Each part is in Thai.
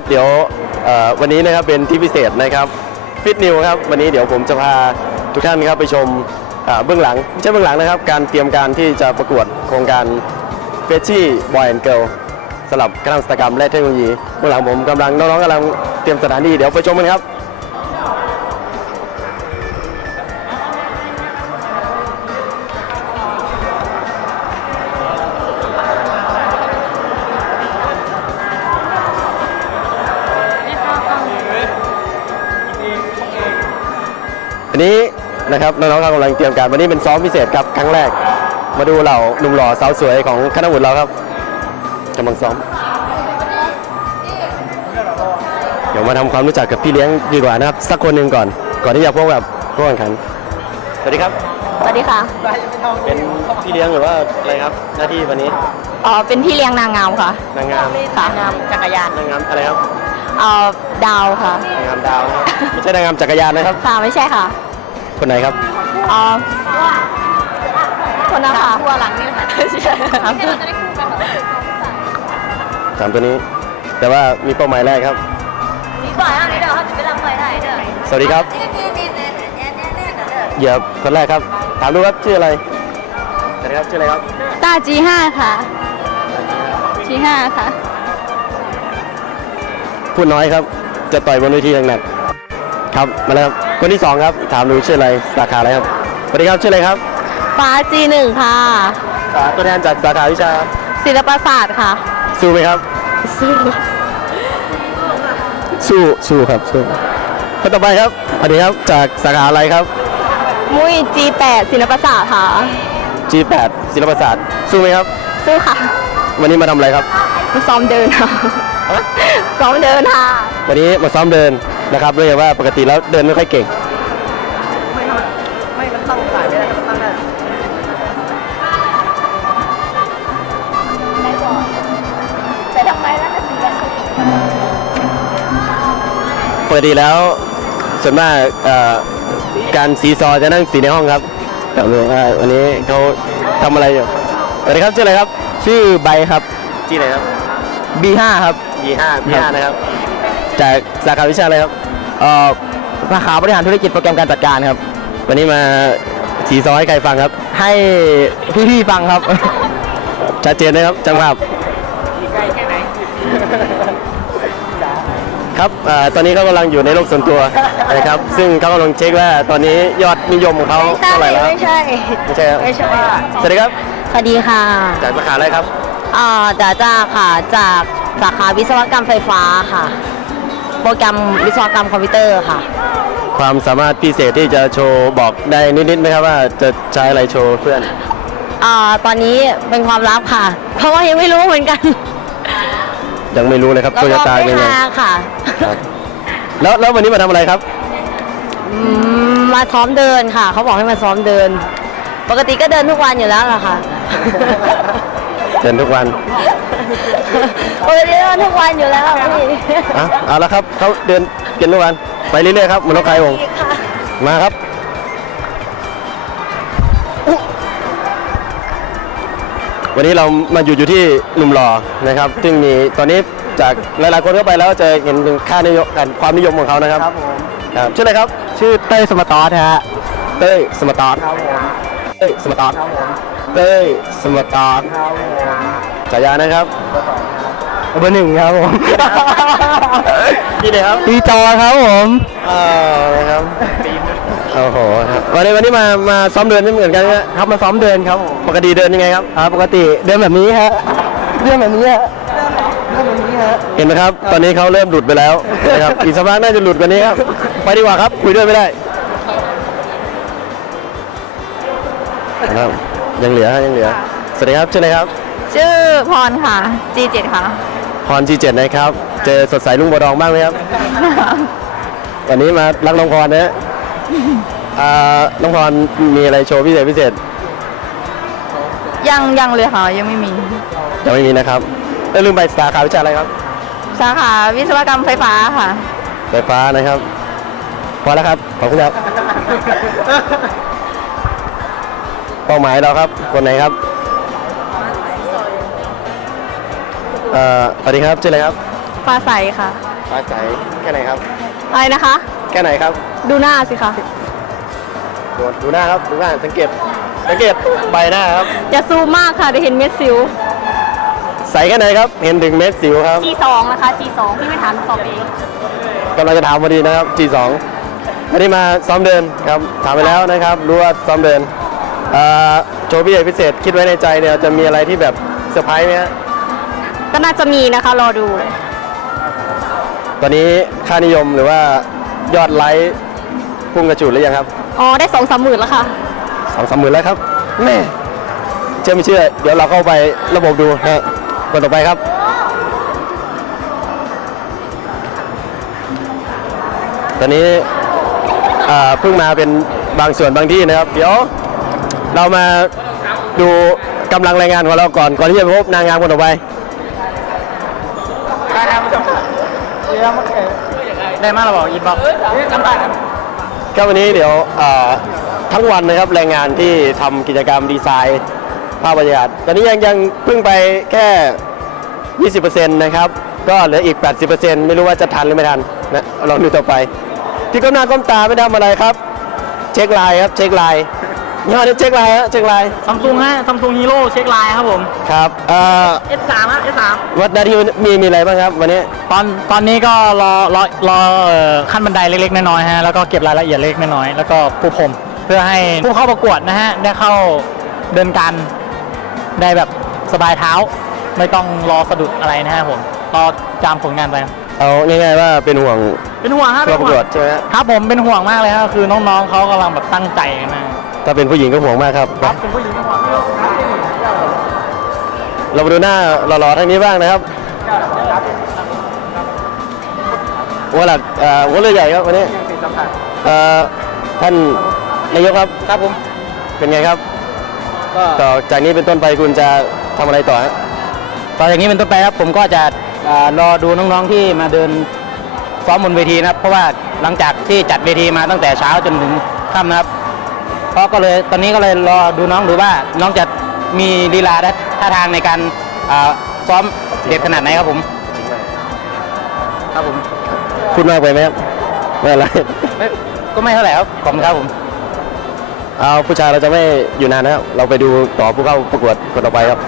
ับเดี๋ยววันนี้นะครับเป็นที่พิเศษนะครับฟิตนิวครับวันนี้เดี๋ยวผมจะพาทุกท่านครับไปชมเบื้องหลังไม่ใช่เบื้องหลังนะครับ การเตรียมการที่จะประกวดโครงการเฟชชี่บอยแอนด์เกิลสำหรับคณะสตสาหกรรมและเทคโนโลยีเบื้องหลังผมกำลังน้องๆกำลังเตรียมสถานที่เดี๋ยวไปชมกันครับ อันนี้นะครับน้องๆกำลังเตรียมการวันนี้เป็นซ้อมพิเศษครับครั้งแรก มาดูเหล่าหนุ่มหล่อสาวสวยของคณะบุตรเราครับกำลังซ้อม เดี๋ยวมาทำความรู้จักกับพี่เลี้ยงดีกว่านะครับ สักคนหนึ่งก่อน ก่อนที่จะพบกับผู้แข่งขันสวัสดีครับ สวัสดีค่ะเป็นพี่เลี้ยงหรือว่าอะไรครับหน้าที่วันนี้อ๋อเป็นพี่เลี้ยงนางงามค่ะนางงามค่ะนางงามจักรยานนางงามอะไรครับเอ่อดาวค่ะนางงามดาวนะครับไม่ใช่นางงามจักรยานนะครับค่ะไม่ใช่ค่ะ คนไหนครับอ๋อคนนะคะทัวหลังนี่ค่ะใช่ค่ะสามตัวนี้ แต่ว่ามีเป้าหมายแรกครับนี่ก่อนอันนี้เดี๋ยวเขาจะไปรับไปไหนเด้อสวัสดีครับเหยียบคนแรกครับ ถามดูครับชื่ออะไรสวัสดีครับชื่ออะไรครับตา G5 ค่ะ G5 ค่ะพูดน้อยครับ จะต่อยบนเวทีหนักๆครับมาแล้วครับ คนที่สองครับ ถามดูชื่ออะไรสาขาอะไรครับสวัสดีครับชื่ออะไรครับฟ้า G1 ค่ะตัวแทนจากสาขาวิชาศิลปศาสตร์ค่ะ สู้ไหมครับ สู้สู้ครับสู้คนต่อไปครับสวัสดีครับจากสาขาอะไรครับ มุ้ย G8 ศิลปศาสตร์ค่ะ G8 ศิลปศาสตร์สู้ไหมครับ สู้ค่ะวันนี้มาทำอะไรครับมาซ้อมเดินค่ะซ้อมเดินค่ะ วันนี้มาซ้อมเดิน นะครับเนื่องจากว่าปกติแล้วเดินไม่ค่อยเก่ง ไม่มันต้องสายไม่ได้มันต้องได้แต่ทำไมล่ะจะสีละปกติแล้วส่วนมากเอ่อการสีซอจะนั่งสีในห้องครับแต่ว่าวันนี้เขาทำอะไรอยู่สวัสดีครับชื่ออะไรครับ ชื่อใบครับชื่ออะไรครับ B5 ครับ B5 B5 นะครับ จากสาขาวิชาอะไรครับเอ่อ สาขาบริหารธุรกิจโปรแกรมการจัดการครับ วันนี้มาสีซอให้ใครฟังครับ ให้พี่ๆฟังครับ ชัดเจนนะครับจังภาพครับอ่าตอนนี้เขากำลังอยู่ในโลกส่วนตัวนะครับ ซึ่งเขากำลังเช็คว่าตอนนี้ยอดนิยมของเขาเท่าไหร่แล้วครับไม่ใช่ไม่ใช่ครับไม่ใช่สวัสดีครับสวัสดีค่ะจากสาขาอะไรครับอ่าดาจ้าค่ะจากสาขาวิศวกรรมไฟฟ้าค่ะ โปรแกรมวิศวกรรมคอมพิวเตอร์ค่ะ ความสามารถพิเศษที่จะโชว์บอกได้นิดๆไหมครับว่าจะใช้อะไรโชว์เพื่อนอ่าตอนนี้เป็นความลับค่ะ เพราะว่ายังไม่รู้เหมือนกันยังไม่รู้เลยครับก็ตัวจะตายไม่เป็นไงมาค่ะครับแล้วแล้ววันนี้มาทำอะไรครับ อืมมาซ้อมเดินค่ะ เขาบอกให้มาซ้อมเดิน ปกติก็เดินทุกวันอยู่แล้วล่ะค่ะ เดินทุกวันปกติเดินทุกวันอยู่แล้วพี่อะเอาละครับเขาเดินเกินทุกวันไปเรื่อยๆครับเหมันนกไก่องค่ะมาครับอุ๊วันนี้เรามาอยู่อยู่ที่หนุ่มหล่อนะครับ ซึ่งมีตอนนี้จากหลายๆคนเข้าไปแล้วจะเห็นถึงค่านิยมการความนิยมของเขานะครับครับผมครับชื่ออะไรครับ ชื่อเต้ยสมตอสฮะเต้ยสมตอร์เต้ยสมตอร์ เต้ยสมตอร์ฉายานะครับเบอร์หนึ่งครับผมพี่เลยครับปีจอครับผมอ่านะครับโอ้โหครับวันนี้วันนี้มามาซ้อมเดินนี่เหมือนกันนะครับมาซ้อมเดินครับผมปกติเดินยังไงครับครับปกติเดินแบบนี้ฮะเดินแบบนี้ฮะเดินแบบนี้ฮะเห็นไหมครับ ตอนนี้เขาเริ่มหลุดไปแล้วนะครับอีกสักพักน่าจะหลุดกว่านี้ครับไปดีกว่าครับ คุยด้วยไม่ได้ครับ ยังเหลือฮะยังเหลือ สวัสดีครับชื่ออะไรครับ ชื่อพรค่ะ G7 ค่ะ พรจีเจ็ดนะครับ เจอสดใสลุงบัวดองบ้างไหมครับ วันนี้มารักน้องพรนะฮะอ่าน้องพรมีอะไรโชว์พิเศษพิเศษยังยังเลยค่ะ ยังไม่มี ยังไม่มีนะครับแล้วลืมไปสาขาวิชาอะไรครับ สาขาวิศวกรรมไฟฟ้าค่ะ ไฟฟ้านะครับ พอแล้วครับ ขอบคุณครับ เป้าหมายเราครับ คนไหนครับเอ่อสวัสดีครับชื่ออะไรครับฟ้ฟ้าใสค่ะฟ้าใสแค่ไหนครับ อะไรนะคะ แค่ไหนครับ ดูหน้าสิคะดูดูหน้าครับดูหน้าสังเกตสังเกตใบหน้าครับอย่าซูมมากค่ะเดี๋ยวเห็นเม็ดสิว ใสแค่ไหนครับ เห็นถึงเม็ดสิวครับ G2 นะคะ G2 พี่ไม่ถามตอบเองกำลังจะถามพอดีนะครับ G2 อันนี้มาซ้อมเดินครับถามไปแล้วนะครับ รู้ว่าซ้อมเดินเอ่อ โชว์พิเศษพิเศษคิดไว้ในใจเนี่ยจะมีอะไรที่แบบเซอร์ไพรส์ไหมฮะก็น่าจะมีนะคะรอดู ตอนนี้ค่านิยมหรือว่ายอดไลค์พุ่งกระฉูดหรือยังครับอ๋อได้สองสามหมื่นแล้วค่ะสองสามหมื่นแล้วครับแม่เชื่อไม่เชื่อ เดี๋ยวเราเข้าไประบบดูนะฮะคนต่อไปครับ ตอนนี้อ่าเพิ่งมาเป็นบางส่วนบางที่นะครับ เดี๋ยว เรามาดูกำลังแรงงานของเราก่อน ก่อนที่จะไปพบนางงามคนต่อไปได้มากเราบอกอินบอกจำได้ครับครับวันนี้เดี๋ยวเอ่อทั้งวันนะครับแรงงานที่ทำกิจกรรมดีไซน์ภาพบรรยากาศตอนนี้ยังยังเพิ่งไปแค่ 20%นะครับ ก็เหลืออีก 80%ไม่รู้ว่าจะทันหรือไม่ทันนะลองดูต่อไป ที่ก้มหน้าก้มตาไม่ทำอะไรครับ เช็คไลน์ครับเช็คไลน์ยี่ ห้อนี้เช็คไลน์ฮะเช็คไลน์ซัมซุงฮะซัมซุงฮีโร่เช็คไลน์ครับผม ครับเอ่อ S3 ฮะ S3 วัดหนาที่มีมีอะไรบ้างครับ วันนี้ตอนตอนนี้ก็รอรอรอเอ่อขั้นบันไดเล็กๆน้อยๆฮะแล้วก็เก็บรายละเอียดเล็กๆน้อยๆแล้วก็ปูพรมเพื่อให้ผู้เข้าประกวดนะฮะได้เข้าเดินการได้แบบสบายเท้า ไม่ต้องรอสะดุดอะไรนะฮะผมรอจามผลงานไปเอาง่ายๆว่าเป็นห่วงเป็นห่วงครับผู้เป็นประห่กววงดใช่ไหมฮะครับผมเป็นห่วงมากเลยครับคือน้องๆเขากำลังแบบตั้งใจกันมาก ถ้าเป็นผู้หญิงก็ห่วงมากครับ ครับเป็นผู้หญิงเป็นห่วงเรามาดูหน้าหล่อๆทางนี้บ้างนะครับหัวหลักเอ่อหัวเรือใหญ่ครับวันนี้เอ่อท่านนายกครับ ครับผม เป็นไงครับ ก็ต่อจากนี้เป็นต้นไปคุณจะทำอะไรต่อฮะต่อจากนี้เป็นต้นไปครับผมก็จะอ่ารอดูน้องๆที่มาเดินซ้อมบนเวทีนะครับ เพราะว่าหลังจากที่จัดเวทีมาตั้งแต่เช้าจนถึงค่ำนะครับ เพราะก็เลยตอนนี้ก็เลยรอดูน้องดูว่าน้องจะมีลีลาและท่าทางในการอ่าซ้อมเด็ดขนาดไหนครับผมครับผมพูดมากไปไหมครับไม่อะไรไม่ก็ไม่เท่าไหร่ครับขอบคุณครับผมเอาผู้ชายเราจะไม่อยู่นานนะครับเราไปดูต่อผู้เข้าประกวดคนต่อไปครับ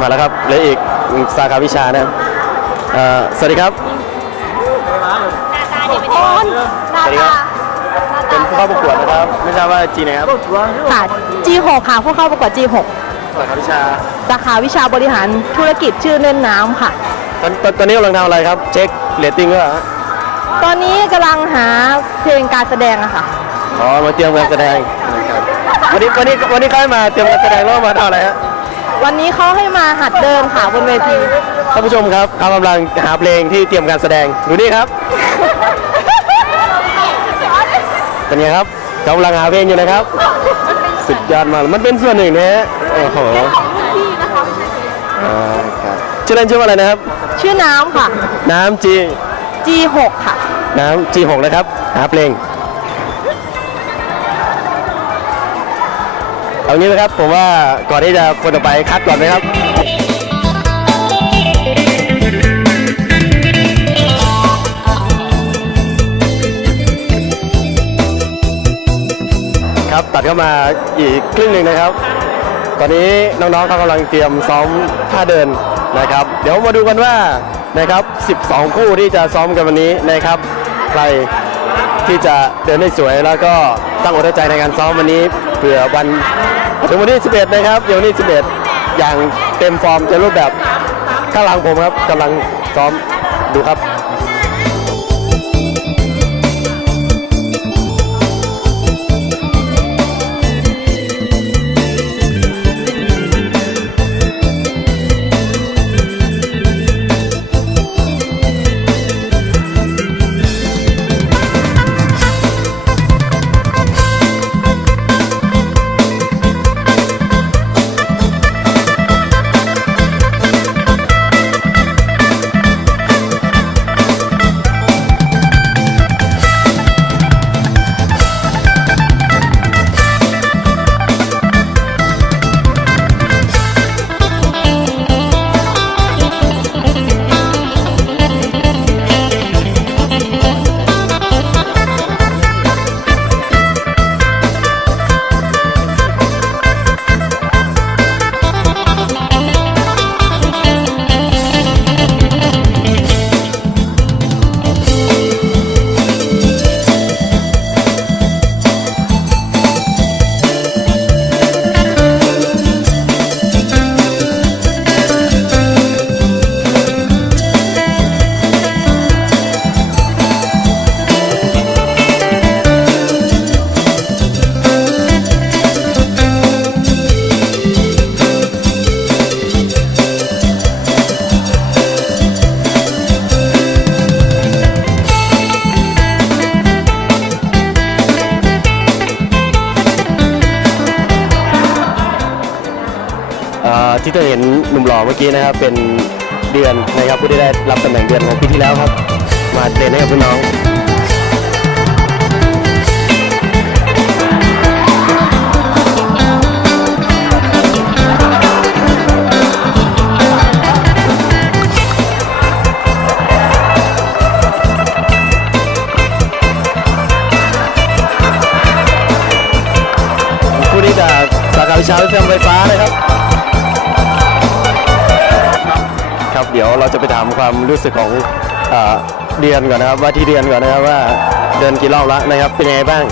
มาแล้วครับเหลืออีกหนึ่งสาขาวิชานะครับ เอ่อสวัสดีครับคนสวัสดีครับเป็นผู้เข้าประกวดนะครับไม่ทราบว่าจีไหนครับค่ะ G6 ค่ะผู้เข้าประกวด G6 สาขาวิชาสาขาวิชาบริหารธุรกิจชื่อเล่นน้ำค่ะ ตอนตอนตอนนี้กำลังทำอะไรครับ เช็คเรตติ้งก็ฮะตอนนี้กำลังหาเพลงการแสดงอะค่ะ อ๋อมาเตรียมการแสดงนะครับวันนี้วันนี้วันนี้เขาให้มาเตรียมการแสดงแล้วมาทำอะไรฮะ วันนี้เขาให้มาหัดเดินค่ะบนเวที ท่านผู้ชมครับเขากำลังหาเพลงที่เตรียมการแสดงดูนี่ครับเป็นไงครับกำลังหาเพลงอยู่นะครับ สุดยอดมากมันเป็นส่วนหนึ่งนะฮะโอ้โหอ่าครับชื่อเล่นชื่อว่าอะไรนะครับ ชื่อน้ำค่ะ น้ำจี G6 ค่ะ น้ำจีหกนะครับ หาเพลง เอางี้นะครับผมว่าก่อนที่จะคนต่อไปคัดก่อนนะครับครับตัดเข้ามาอีกครึ่งหนึ่งนะครับ ตอนนี้น้องๆเขากำลังเตรียมซ้อมท่าเดินนะครับ เดี๋ยวมาดูกันว่านะครับ 12 คู่ที่จะซ้อมกันวันนี้นะครับ ใครที่จะเดินได้สวยแล้วก็ตั้งอกตั้งใจในการซ้อมวันนี้ เผื่อวันถึงวันที่ 11 นะครับเดี๋ยววันที่ 11 อย่างเต็มฟอร์มจะรูปแบบข้างหลังผมครับกำลังซ้อมดูครับ เมื่อกี้นะครับเป็นเดือนนะครับผู้ที่ได้รับตำแหน่งเดือนของปีที่แล้วครับ มาเทรนให้กับพี่น้อง รู้สึกของเอ่อเดือนก่อนนะครับ ว่าที่เดือนก่อนนะครับว่าเดินกี่รอบแล้วนะครับ เป็นยังไงบ้าง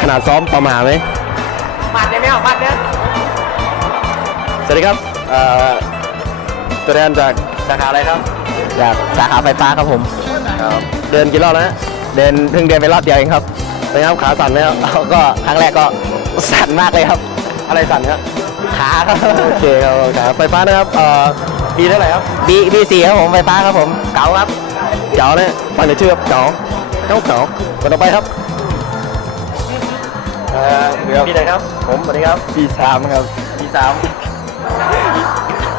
ขนาดซ้อมประมาทไหมมาได้ไหมออกมาเด้อสวัสดีครับเอ่อตัวแทนจากสาขาอะไรครับ จากสาขาไฟฟ้าครับผมครับเดินกี่รอบแล้วฮะเดินเพิ่งเดินไปรอบเดียวเองครับเป็นไงครับขาสั่นไหมครับก็ครั้งแรกก็สั่นมากเลยครับ อะไรสั่นครับขาครับโอเคครับขาไฟฟ้านะครับเอ่อ ปีเท่าไหร่ครับบีบีสี่ครับผมไฟฟ้าครับผม เก๋าครับ เก๋าเนี่ยฟังในชื่อครับเก๋าเก๋าเก๋าคนต่อไปครับเอ่อปีไหนครับ ผมสวัสดีครับปีสามครับปีสาม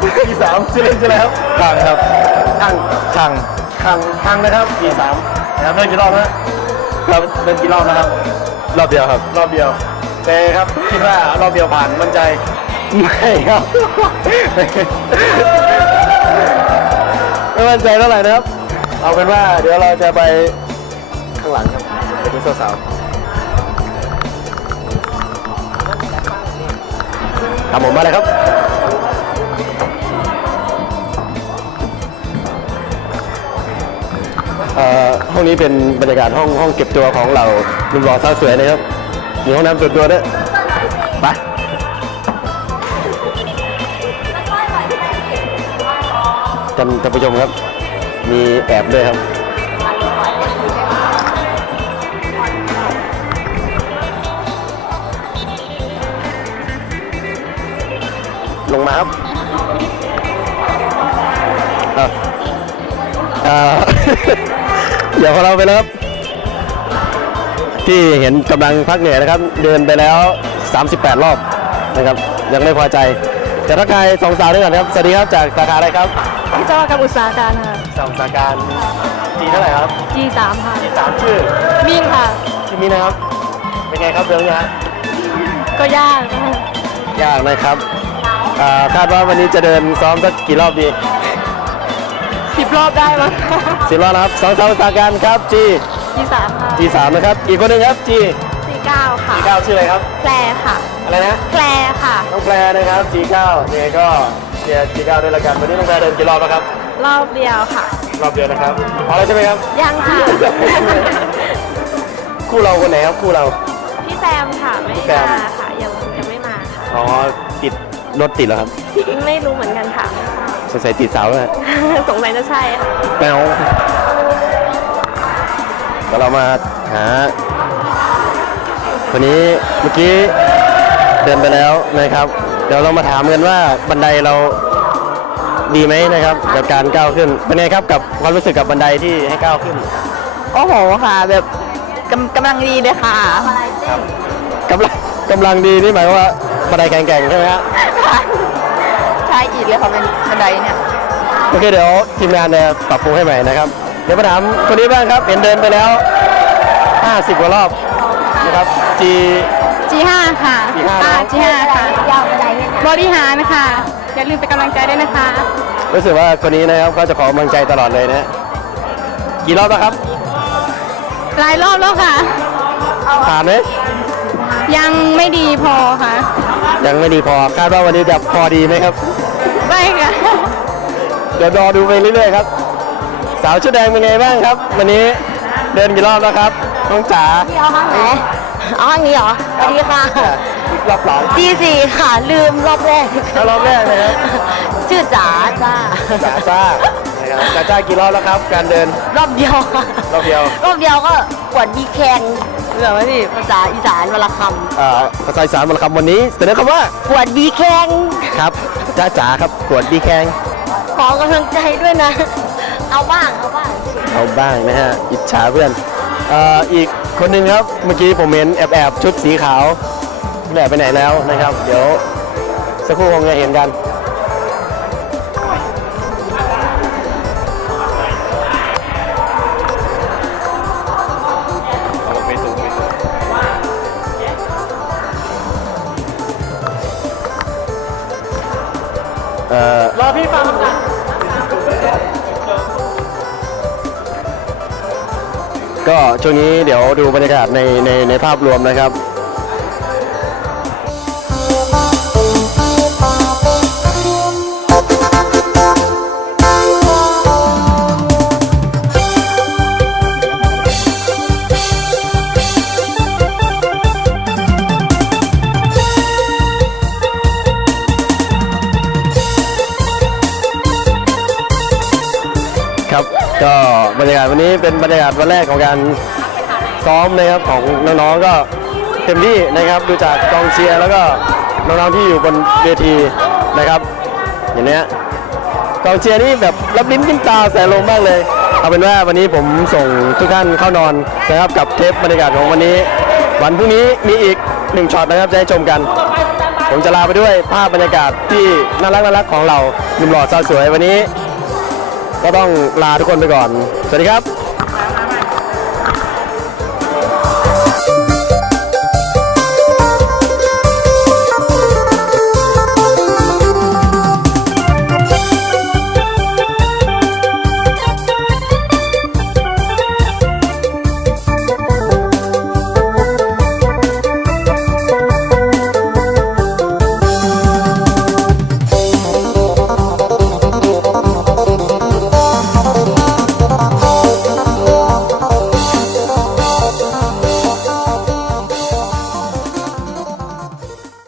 ปีสามชื่อเล่นชื่ออะไรครับคังครับคังช่างคังคังนะครับปีสามนะครับเดินกี่รอบนะครับเดินกี่รอบนะครับ รอบเดียวครับ รอบเดียวเตครับคิดว่ารอบเดียวผ่านมั่นใจไม่ครับ ไม่มั่นใจเท่าไหร่นะครับ เอาเป็นว่าเดี๋ยวเราจะไปข้างหลังครับไปดูสาวๆทำผมมาเลยครับเอ่อห้องนี้เป็นบรรยากาศห้องห้องเก็บตัวของเราหนุ่มหล่อสาวสวยนะครับ มีห้องน้ำส่วนตัวด้วย ท่านท่านผู้ชมครับ มีแอบด้วยครับ ลงมาครับอะอ่าเดี๋ยวของเราไปแล้วครับ ที่เห็นกำลังพักเหนื่อยนะครับ เดินไปแล้ว 38 รอบนะครับ ยังไม่พอใจจะทักทายสองสาวด้วยกันครับ สวัสดีครับจากสาขาอะไรครับ วิศวกรรมอุตสาหการค่ะ สาขาการจีเท่าไหร่ครับ G3 ค่ะจีสามชื่อมิ่งค่ะ ชื่อนี้นะครับ เป็นไงครับเรื่องนี้ฮะก็ยากค่ะยากนะครับอ่าคาดว่าวันนี้จะเดินซ้อมสักกี่รอบดีสิบรอบได้มั้ง สิบรอบนะครับสองสาวสาการครับจี G3 ค่ะจีสามนะครับ อีกคนหนึงครับจี G9 ค่ะจีเก้าชื่ออะไรครับ แพรค่ะ อะไรนะ แพรค่ะ น้องแพรนะครับ G9 เนี่ยก็ เชียร์ G9 ด้วยละกันวันนี้น้องแพรเดินกี่รอบแล้วครับ รอบเดียวค่ะ รอบเดียวนะครับพอแล้วใช่ไหมครับ ยังค่ะ คู่เราคนไหนครับคู่เรา พี่แซมค่ะไม่พี่แซม มาค่ะยังยังไม่มาค่ะ อ๋อติดรถติดแล้วครับไม่รู้เหมือนกันค่ะ สงสัยติดเสาเลยสงสัยจะใช่ค่ะแปวเดี๋ยวเรามาหาคนนี้เมื่อกี้เดินไปแล้วนะครับเดี๋ยวเรามาถามกันว่าบันไดเราดีไหมนะครับกับการก้าวขึ้นเป็นไงครับกับความรู้สึกกับบันไดที่ให้ก้าวขึ้นโอ้โหค่ะ แบบกำกำลังดีเลยค่ะกำลังกำลังดีนี่หมายความว่าบันไดแข็งๆใช่ไหมฮะใช่อีกเลยค่ะเป็นบันไดเนี่ยโอเคเดี๋ยวทีมงานจะปรับปรุงให้ใหม่นะครับ เดี๋ยวมาถามคนนี้บ้างครับเห็นเดินไปแล้ว 50กว่ารอบนะครับ G G5 ค่ะ G5 อ่าเนอะ G5 ค่ะบริหารค่ะ อย่าลืมเป็นกำลังใจด้วยนะคะ รู้สึกว่าคนนี้นะครับก็จะขอกำลังใจตลอดเลยนะฮะกี่รอบแล้วครับหลายรอบแล้วค่ะ ผ่านไหมยังไม่ดีพอค่ะยังไม่ดีพอคาดว่าวันนี้จะพอดีไหมครับ ไม่ค่ะ เดี๋ยวรอดูไปเรื่อยๆครับ สาวชุดแดงเป็นไงบ้างครับ วันนี้เดินกี่รอบแล้วครับน้องจ๋าพี่เอาข้างไหน เอาข้างนี้เหรอสวัสดีค่ะอะรอบหลังจีสี่ค่ะ ลืมรอบแรกแล้วรอบแรกนะครับชื่อจ๋าจ้าจ๋าจ้านะครับจ๋าจ้ากี่รอบแล้วครับ การเดินรอบเดียวค่ะรอบเดียว รอบเดียวก็กวดดีแข่งเหลือไหมพี่ภาษาอีสานวลคอ่าภาษาอีสานมันคำวันนี้เสนอคำว่าำกวดดีแข่งครับจ้าจ๋าครับขวดดีแข้งขอกำลังใจด้วยนะ เอาบ้างเอาบ้างเอาบ้างนะฮะอิจฉาเพื่อนเอ่ออีก คนหนึ่งครับเมื่อกี้ผมเห็นแอบแอบชุดสีขาวแอบไปไหนแล้วนะครับ เดี๋ยวสักครู่คงจะเห็นกัน ก็ช่วงนี้เดี๋ยวดูบรรยากาศในในในภาพรวมนะครับ ครับ ก็บรรยากาศวันนี้เป็นบรรยากาศวันแรกของการซ้อมนะครับของน้องๆก็เต็มที่นะครับดูจากกองเชียร์แล้วก็น้องๆที่อยู่บนเวทีนะครับ อย่างนี้กองเชียร์นี่แบบรับลิ้นกินตาแสนลงมากเลยเอาเป็นว่าวันนี้ผมส่งทุกท่านเข้านอนนะครับกับเทปบรรยากาศของวันนี้ วันพรุ่งนี้มีอีกหนึ่งช็อตนะครับจะให้ชมกัน ผมจะลาไปด้วยภาพบรรยากาศที่น่ารักน่ารักของเราหนุ่มหล่อสาวสวยวันนี้ ก็ต้องลาทุกคนไปก่อน สวัสดีครับ